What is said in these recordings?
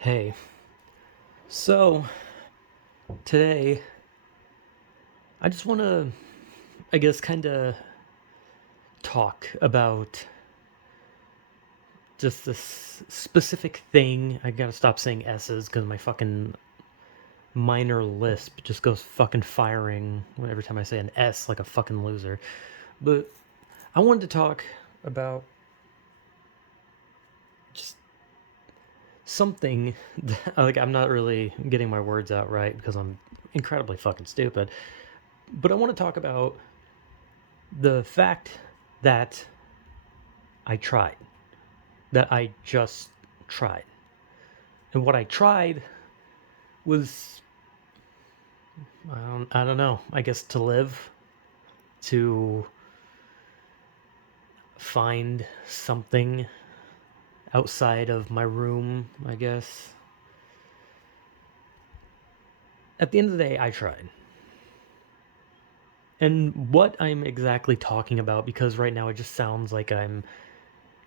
Hey, so today I just want to, kind of talk about just this specific thing. I gotta stop saying S's because my fucking minor lisp just goes fucking firing every time I say an S like a fucking loser. But I wanted to talk about just something that, I'm not really getting my words out right because I'm incredibly fucking stupid. But I want to talk about the fact that I tried. That I just tried. And what I tried was, I don't know, I guess to live, to find something outside of my room, I guess. At the end of the day, I tried. And what I'm exactly talking about, because right now it just sounds like I'm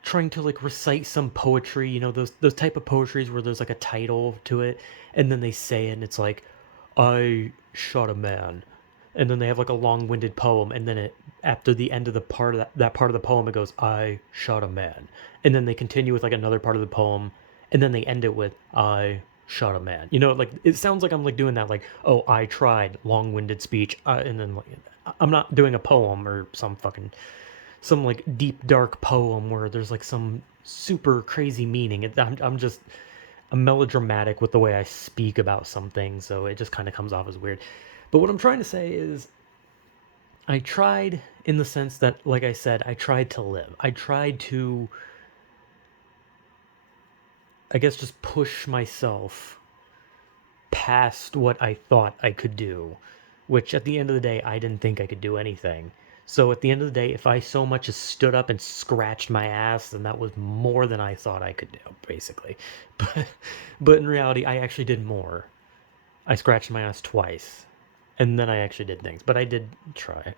trying to like recite some poetry, those type of poetries where there's like a title to it, and then they say it, and it's like, I shot a man, and then they have like a long-winded poem, and then it after the end of the part of that part of the poem, it goes, I shot a man, and then they continue with like another part of the poem, and then they end it with I shot a man. Like it sounds like I'm like doing that, like, oh, I tried long-winded speech, and then like I'm not doing a poem or some like deep dark poem where there's like some super crazy meaning. I'm just a melodramatic with the way I speak about something, so it just kind of comes off as weird. But what I'm trying to say is, I tried in the sense that, like I said, I tried to live. I tried to, I guess, just push myself past what I thought I could do, which at the end of the day, I didn't think I could do anything. So at the end of the day, if I so much as stood up and scratched my ass, then that was more than I thought I could do, basically. But, but in reality, I actually did more. I scratched my ass twice, and then I actually did things. But I did try.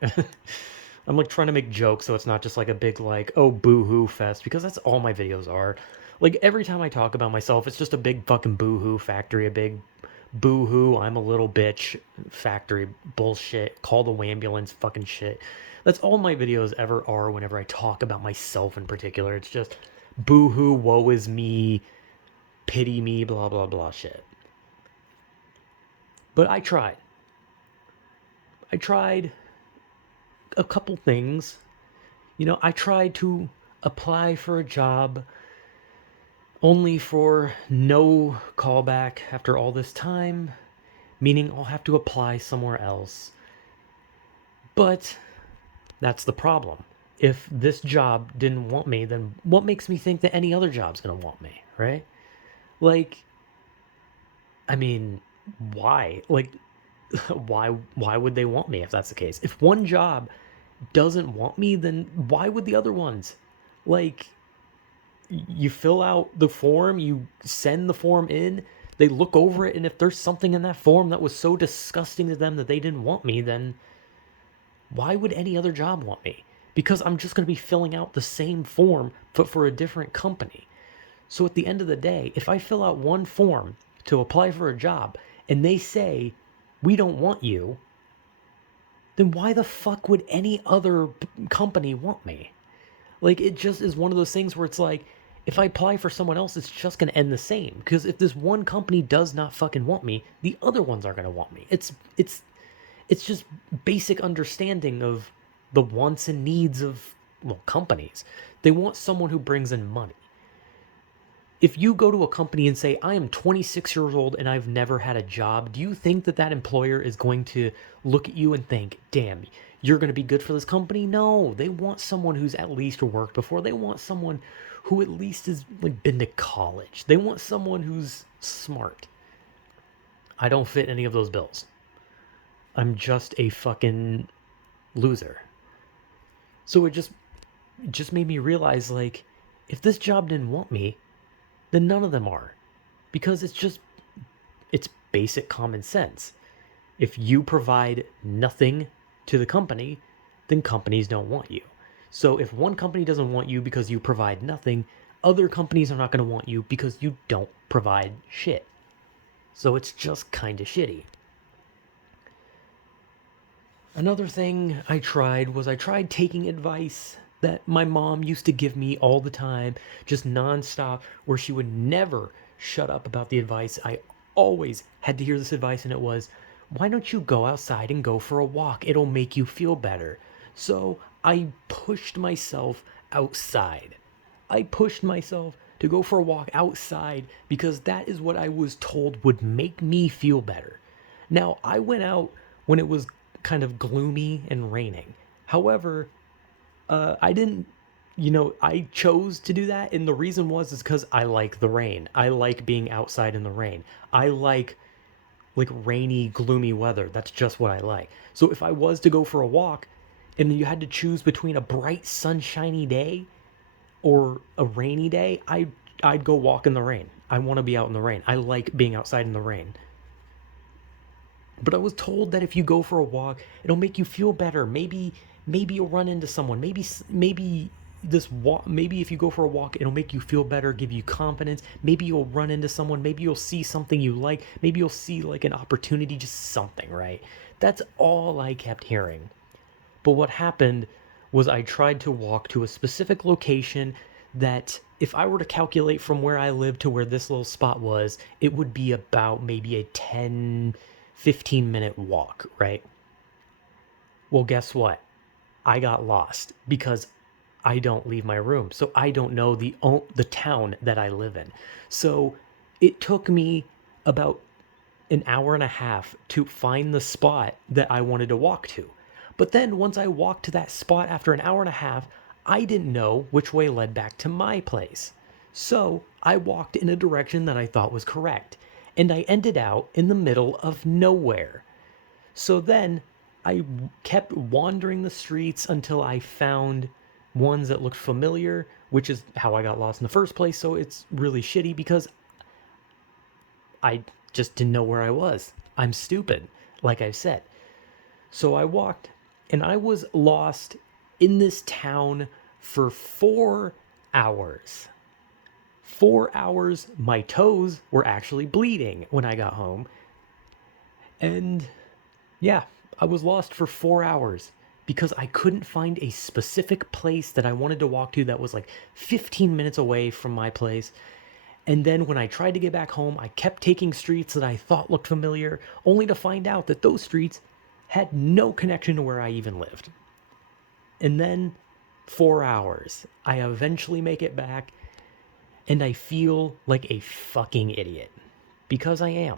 I'm like trying to make jokes, so it's not just like a big like, oh, boo-hoo fest, because that's all my videos are. Like every time I talk about myself, it's just a big fucking boo-hoo factory, a big boo-hoo, I'm a little bitch factory bullshit. Call the ambulance fucking shit. That's all my videos ever are whenever I talk about myself in particular. It's just boo-hoo, woe is me, pity me, blah blah blah shit. But I tried. I tried a couple things. I tried to apply for a job only for no callback after all this time, meaning I'll have to apply somewhere else. But that's the problem. If this job didn't want me, then what makes me think that any other job's gonna want me, right? Like, I mean, why? Like, why would they want me if that's the case? If one job doesn't want me, then why would the other ones? Like, you fill out the form, you send the form in, they look over it, and if there's something in that form that was so disgusting to them that they didn't want me, then why would any other job want me? Because I'm just going to be filling out the same form but for a different company. So at the end of the day, if I fill out one form to apply for a job and they say, we don't want you, then why the fuck would any other company want me? Like, it just is one of those things where it's like, if I apply for someone else, it's just going to end the same. Because if this one company does not fucking want me, the other ones are going to want me. It's just basic understanding of the wants and needs of, well, companies. They want someone who brings in money. If you go to a company and say, I am 26 years old and I've never had a job, do you think that that employer is going to look at you and think, damn, you're going to be good for this company? No, they want someone who's at least worked before. They want someone who at least has like been to college. They want someone who's smart. I don't fit any of those bills. I'm just a fucking loser. So it just made me realize, like, if this job didn't want me, then none of them are. Because it's basic common sense. If you provide nothing to the company, then companies don't want you. So if one company doesn't want you because you provide nothing, other companies are not going to want you because you don't provide shit. So it's just kind of shitty. Another thing I tried taking advice that my mom used to give me all the time, just nonstop, where she would never shut up about the advice. I always had to hear this advice, and it was, why don't you go outside and go for a walk? It'll make you feel better. So I pushed myself outside. I pushed myself to go for a walk outside because that is what I was told would make me feel better. Now, I went out when it was kind of gloomy and raining. However, I didn't, I chose to do that. And the reason is because I like the rain. I like being outside in the rain. I like rainy, gloomy weather. That's just what I like. So if I was to go for a walk and you had to choose between a bright, sunshiny day or a rainy day, I'd go walk in the rain. I want to be out in the rain. I like being outside in the rain. But I was told that if you go for a walk, it'll make you feel better. Maybe you'll run into someone. Maybe if you go for a walk, it'll make you feel better, give you confidence. Maybe you'll run into someone. Maybe you'll see something you like. Maybe you'll see like an opportunity, just something, right? That's all I kept hearing. But what happened was I tried to walk to a specific location that if I were to calculate from where I lived to where this little spot was, it would be about maybe a 10-15 minute walk, right? Well, guess what? I got lost because I don't leave my room. So I don't know the town that I live in. So it took me about an hour and a half to find the spot that I wanted to walk to. But then once I walked to that spot after an hour and a half, I didn't know which way led back to my place. So I walked in a direction that I thought was correct. And I ended out in the middle of nowhere. So then I kept wandering the streets until I found ones that looked familiar, which is how I got lost in the first place. So it's really shitty because I just didn't know where I was. I'm stupid, like I said. So I walked and I was lost in this town for 4 hours. 4 hours, my toes were actually bleeding when I got home. And yeah, I was lost for 4 hours because I couldn't find a specific place that I wanted to walk to that was like 15 minutes away from my place. And then when I tried to get back home, I kept taking streets that I thought looked familiar, only to find out that those streets had no connection to where I even lived. And then 4 hours, I eventually make it back, and I feel like a fucking idiot. Because I am.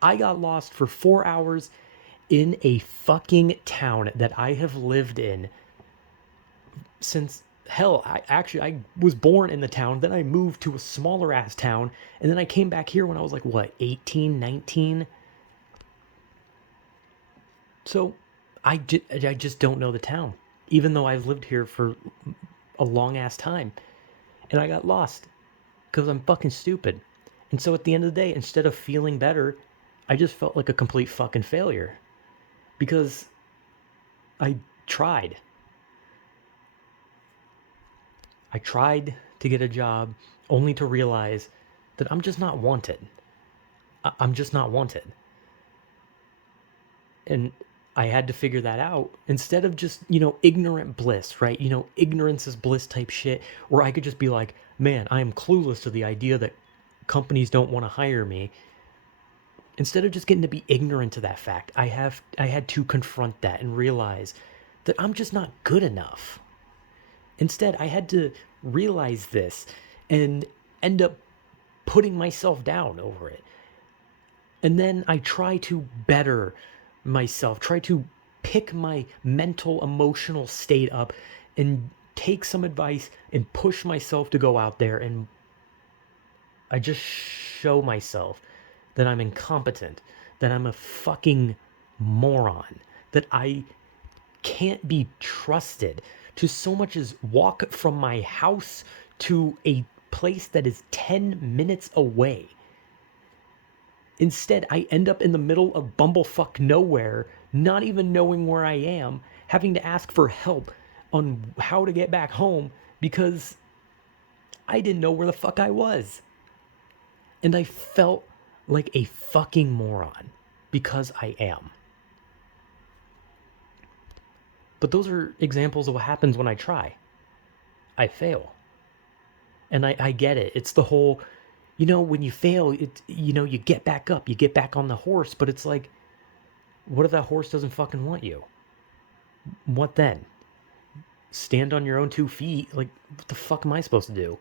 I got lost for 4 hours in a fucking town that I have lived in since hell. I was born in the town, then I moved to a smaller ass town, and then I came back here when I was like, what, 18, 19? So I just don't know the town, even though I've lived here for a long ass time. And I got lost because I'm fucking stupid. And so at the end of the day, instead of feeling better, I just felt like a complete fucking failure. Because I tried. I tried to get a job only to realize that I'm just not wanted. I'm just not wanted. And I had to figure that out instead of just, ignorant bliss, right? Ignorance is bliss type shit, where I could just be like, man, I am clueless to the idea that companies don't want to hire me. Instead of just getting to be ignorant to that fact, I had to confront that and realize that I'm just not good enough. Instead, I had to realize this and end up putting myself down over it. And then I try to better myself, try to pick my mental, emotional state up and take some advice and push myself to go out there, and I just show myself that I'm incompetent, that I'm a fucking moron, that I can't be trusted to so much as walk from my house to a place that is 10 minutes away. Instead, I end up in the middle of bumblefuck nowhere, not even knowing where I am, having to ask for help on how to get back home because I didn't know where the fuck I was. And I felt like a fucking moron because I am. But those are examples of what happens when I try. I fail. And I get it. It's the whole, when you fail, you get back up, you get back on the horse, but it's like, what if that horse doesn't fucking want you? What then? Stand on your own 2 feet? Like, what the fuck am I supposed to do?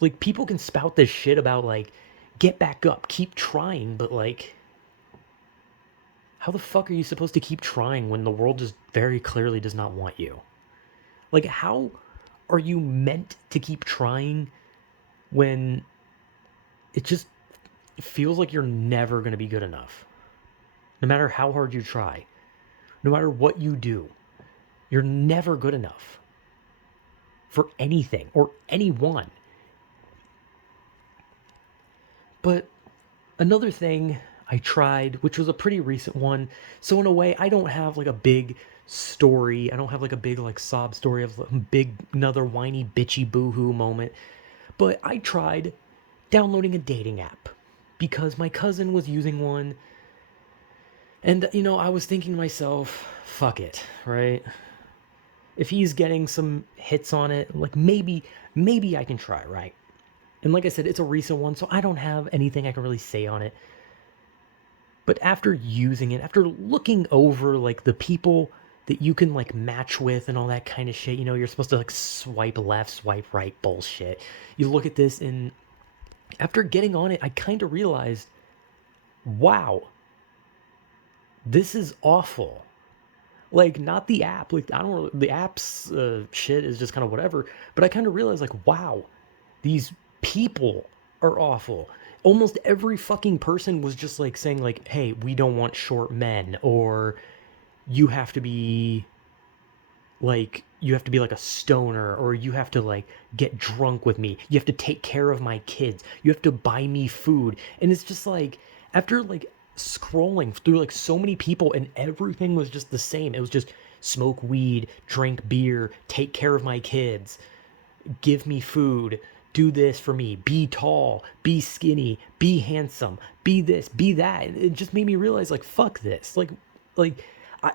Like, people can spout this shit about, like, get back up, keep trying, but, like, how the fuck are you supposed to keep trying when the world just very clearly does not want you? Like, how are you meant to keep trying when it just feels like you're never going to be good enough? No matter how hard you try, no matter what you do, you're never good enough for anything or anyone. But another thing I tried, which was a pretty recent one, so in a way, I don't have like a big story. I don't have like a big like sob story of a big another whiny bitchy boohoo moment. But I tried downloading a dating app because my cousin was using one. And, I was thinking to myself, fuck it, right? If he's getting some hits on it, like maybe I can try, right? And like I said, it's a recent one, so I don't have anything I can really say on it. But after using it, after looking over like the people that you can like match with and all that kind of shit, you're supposed to like swipe left, swipe right bullshit. You look at this, and after getting on it, I kind of realized, wow, this is awful. Like, not the app. Like, I don't really, the app's shit is just kind of whatever. But I kind of realized, like, wow, these people are awful. Almost every fucking person was just like saying, like, hey, we don't want short men, or you have to be like a stoner, or you have to like get drunk with me. You have to take care of my kids. You have to buy me food. And it's just like, after like scrolling through like so many people, and everything was just the same. It was just smoke weed, drink beer, take care of my kids, give me food, do this for me, be tall, be skinny, be handsome, be this, be that. It just made me realize, like, fuck this. Like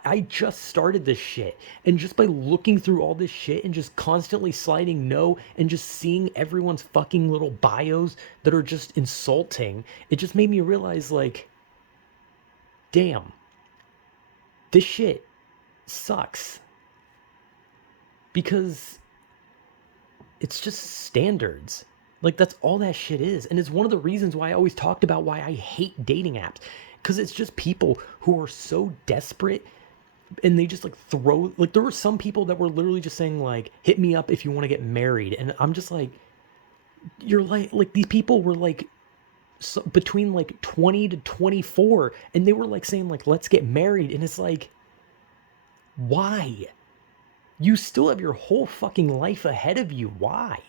I just started this shit. And just by looking through all this shit and just constantly sliding no and just seeing everyone's fucking little bios that are just insulting, it just made me realize, like, damn, this shit sucks. Because it's just standards. Like, that's all that shit is. And it's one of the reasons why I always talked about why I hate dating apps. Because it's just people who are so desperate, and they just like throw, like, there were some people that were literally just saying, like, hit me up if you want to get married. And I'm just like, you're like these people were like, so between like 20 to 24, and they were like saying, like, let's get married. And it's like, why? You still have your whole fucking life ahead of you. Why?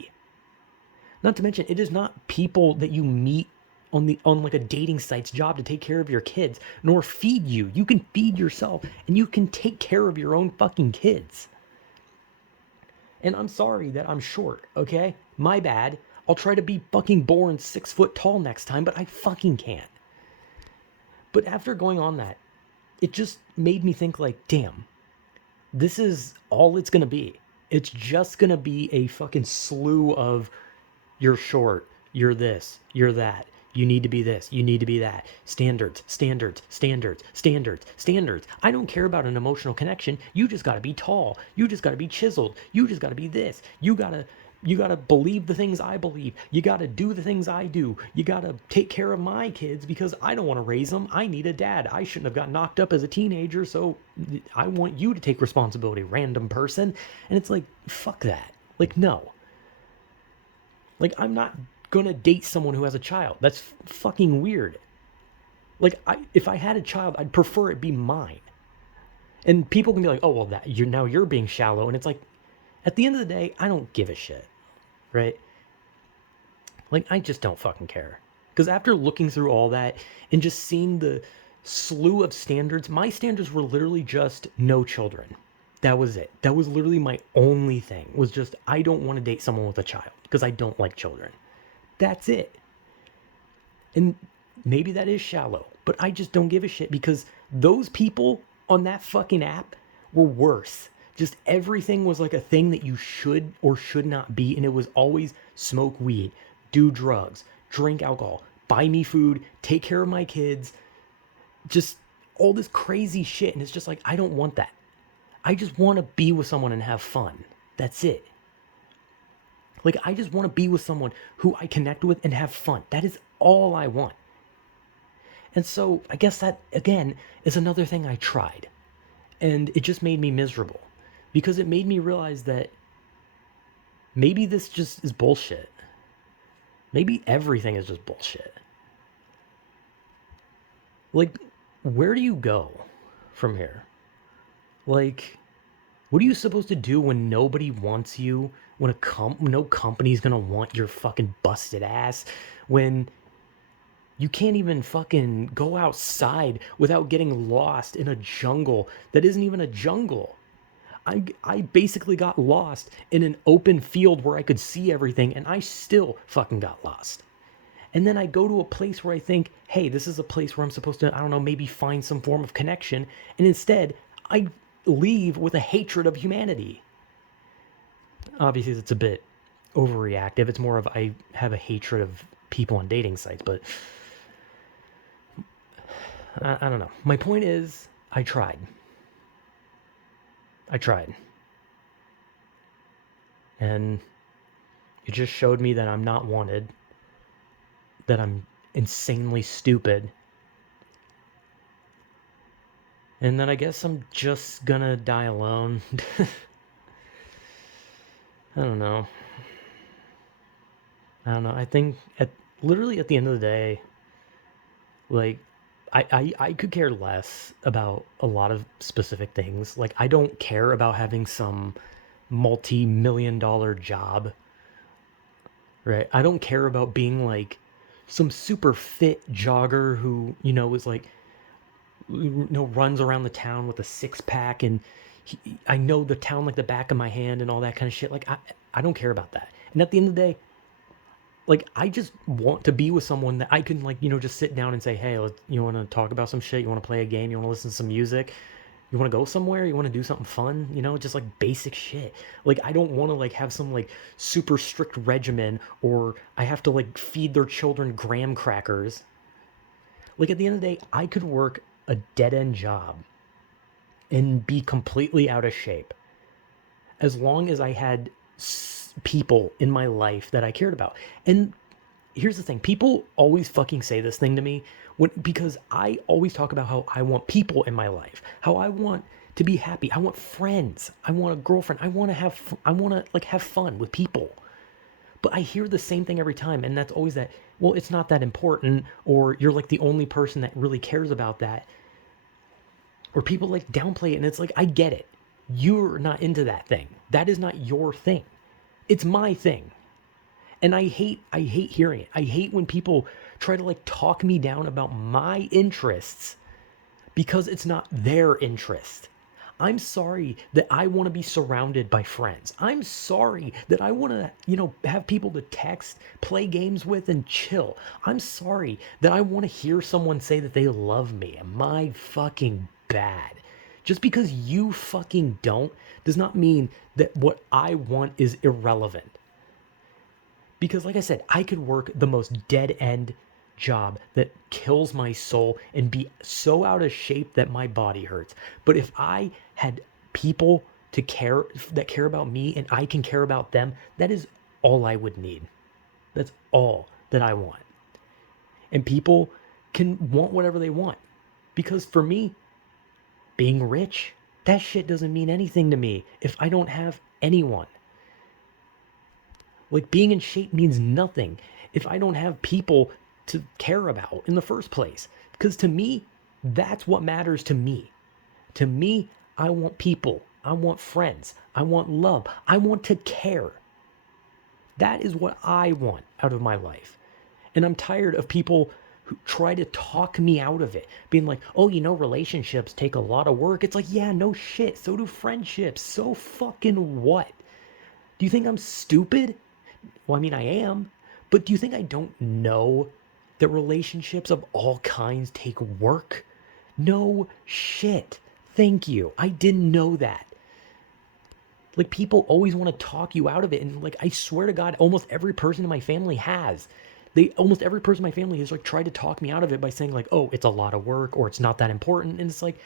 Not to mention, it is not people that you meet on like a dating site's job to take care of your kids, nor feed you. You can feed yourself, and you can take care of your own fucking kids. And I'm sorry that I'm short, okay? My bad. I'll try to be fucking born 6 foot tall next time, but I fucking can't. But after going on that, it just made me think, like, damn, this is all it's gonna be. It's just gonna be a fucking slew of, you're short, you're this, you're that, you need to be this, you need to be that. Standards, standards, standards, standards, standards. I don't care about an emotional connection. You just gotta be tall. You just gotta be chiseled. You just gotta be this. You gotta believe the things I believe. You gotta do the things I do. You gotta take care of my kids because I don't want to raise them. I need a dad. I shouldn't have got knocked up as a teenager, so I want you to take responsibility, random person. And it's like, fuck that. Like, no. Like, I'm not gonna date someone who has a child. That's fucking weird. Like, if I had a child, I'd prefer it be mine. And people can be like, oh, well, you're being shallow. And it's like, at the end of the day, I don't give a shit, right? Like, I just don't fucking care. Because after looking through all that and just seeing the slew of standards, my standards were literally just no children. That was it. That was literally my only thing, was just I don't want to date someone with a child because I don't like children. That's it. And maybe that is shallow, but I just don't give a shit because those people on that fucking app were worse. Just everything was like a thing that you should or should not be. And it was always smoke weed, do drugs, drink alcohol, buy me food, take care of my kids, just all this crazy shit. And it's just like, I don't want that. I just want to be with someone and have fun. That's it. Like, I just want to be with someone who I connect with and have fun. That is all I want. And so I guess that, again, is another thing I tried. And it just made me miserable because it made me realize that maybe this just is bullshit. Maybe everything is just bullshit. Like, where do you go from here? Like, what are you supposed to do when nobody wants you? When no company's gonna want your fucking busted ass? When you can't even fucking go outside without getting lost in a jungle that isn't even a jungle. I basically got lost in an open field where I could see everything, and I still fucking got lost. And then I go to a place where I think, hey, this is a place where I'm supposed to, I don't know, maybe find some form of connection. And instead, I leave with a hatred of humanity. Obviously, it's a bit overreactive. It's more of I have a hatred of people on dating sites, but I don't know. My point is, I tried. And it just showed me that I'm not wanted, that I'm insanely stupid, and then I guess I'm just gonna die alone. I don't know. I think literally at the end of the day, like, I could care less about a lot of specific things. Like, I don't care about having some multi-million-dollar job, right? I don't care about being like some super fit jogger who, is like, runs around the town with a six-pack and I know the town like the back of my hand and all that kind of shit. Like, I don't care about that. And at the end of the day, like, I just want to be with someone that I can, like, just sit down and say, hey, you want to talk about some shit? You want to play a game? You want to listen to some music? You want to go somewhere? You want to do something fun? Just like basic shit. Like, I don't want to like have some like super strict regimen or I have to like feed their children graham crackers. Like, at the end of the day, I could work a dead-end job and be completely out of shape as long as I had people in my life that I cared about. And here's the thing, people always fucking say this thing to me because I always talk about how I want people in my life, how I want to be happy, I want friends, I want a girlfriend, I want to like have fun with people. But I hear the same thing every time, and that's always that, well, it's not that important, or you're like the only person that really cares about that. Or people like downplay it, and it's like, I get it. You're not into that thing. That is not your thing. It's my thing. And I hate hearing it. I hate when people try to like talk me down about my interests because it's not their interest. I'm sorry that I want to be surrounded by friends. I'm sorry that I want to, have people to text, play games with, and chill. I'm sorry that I want to hear someone say that they love me. Am I fucking bad? Just because you fucking don't does not mean that what I want is irrelevant. Because like I said, I could work the most dead-end job that kills my soul and be so out of shape that my body hurts. But if I had people that care about me and I can care about them, that is all I would need. That's all that I want. And people can want whatever they want. Because for me, being rich, that shit doesn't mean anything to me if I don't have anyone. Like, being in shape means nothing if I don't have people to care about in the first place. Because to me, that's what matters to me. To me, I want people. I want friends. I want love. I want to care. That is what I want out of my life. And I'm tired of people who try to talk me out of it, being like, oh, relationships take a lot of work. It's like, yeah, no shit. So do friendships. So fucking what? Do you think I'm stupid? Well, I mean, I am. But do you think I don't know that relationships of all kinds take work? No shit. Thank you. I didn't know that. Like, people always want to talk you out of it. And, like, I swear to God, almost every person in my family has. Almost every person in my family has, like, tried to talk me out of it by saying, like, oh, it's a lot of work or it's not that important. And it's like,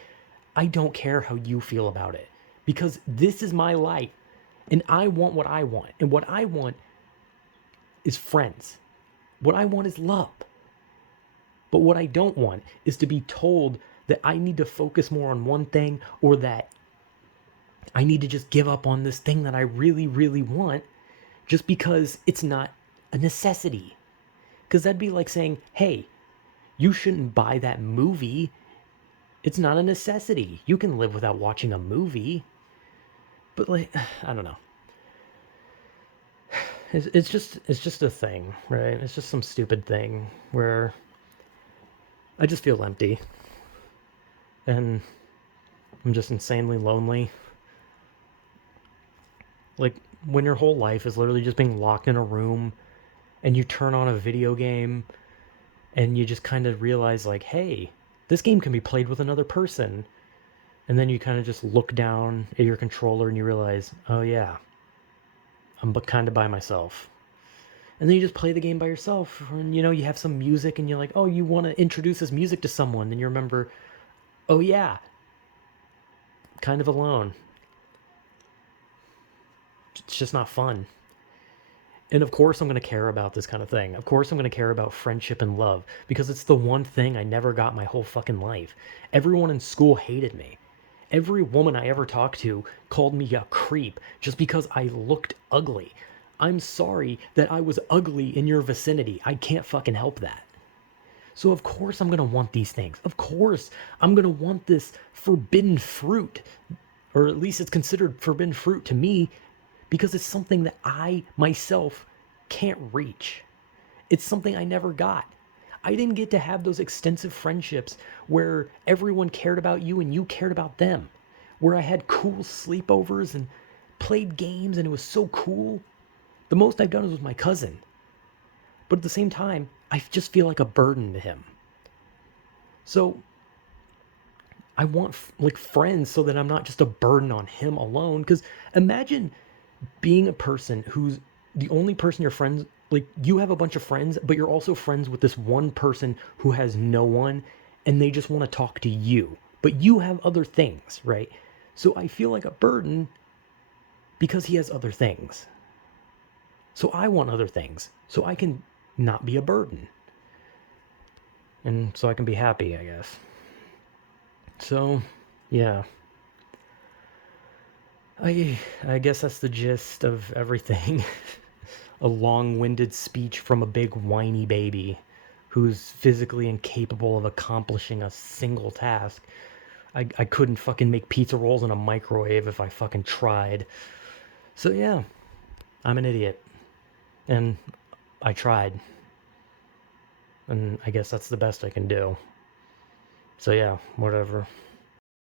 I don't care how you feel about it because this is my life and I want what I want. And what I want is friends. What I want is love. But what I don't want is to be told that I need to focus more on one thing or that I need to just give up on this thing that I really, really want just because it's not a necessity. Because that'd be like saying, hey, you shouldn't buy that movie. It's not a necessity. You can live without watching a movie. But, like, I don't know. It's just a thing, right? It's just some stupid thing where I just feel empty. And I'm just insanely lonely. Like, when your whole life is literally just being locked in a room and you turn on a video game and you just kind of realize, like, hey, this game can be played with another person. And then you kind of just look down at your controller and you realize, oh yeah, I'm kind of by myself. And then you just play the game by yourself. And, you have some music and you're like, oh, you want to introduce this music to someone. And you remember, oh yeah, kind of alone. It's just not fun. And of course I'm going to care about this kind of thing. Of course I'm going to care about friendship and love because it's the one thing I never got my whole fucking life. Everyone in school hated me. Every woman I ever talked to called me a creep just because I looked ugly. I'm sorry that I was ugly in your vicinity. I can't fucking help that. So of course I'm going to want these things. Of course I'm going to want this forbidden fruit. Or at least it's considered forbidden fruit to me because it's something that I myself can't reach. It's something I never got. I didn't get to have those extensive friendships where everyone cared about you and you cared about them. Where I had cool sleepovers and played games and it was so cool. The most I've done is with my cousin. But at the same time, I just feel like a burden to him. So I want like friends so that I'm not just a burden on him alone. Because imagine being a person who's the only person you're friends, like you have a bunch of friends, but you're also friends with this one person who has no one and they just want to talk to you, but you have other things, right? So I feel like a burden because he has other things. So I want other things so I can not be a burden. And so I can be happy, I guess. So, yeah. I guess that's the gist of everything. A long-winded speech from a big whiny baby who's physically incapable of accomplishing a single task. I couldn't fucking make pizza rolls in a microwave if I fucking tried. So yeah, I'm an idiot. And I tried. And I guess that's the best I can do. So yeah, whatever.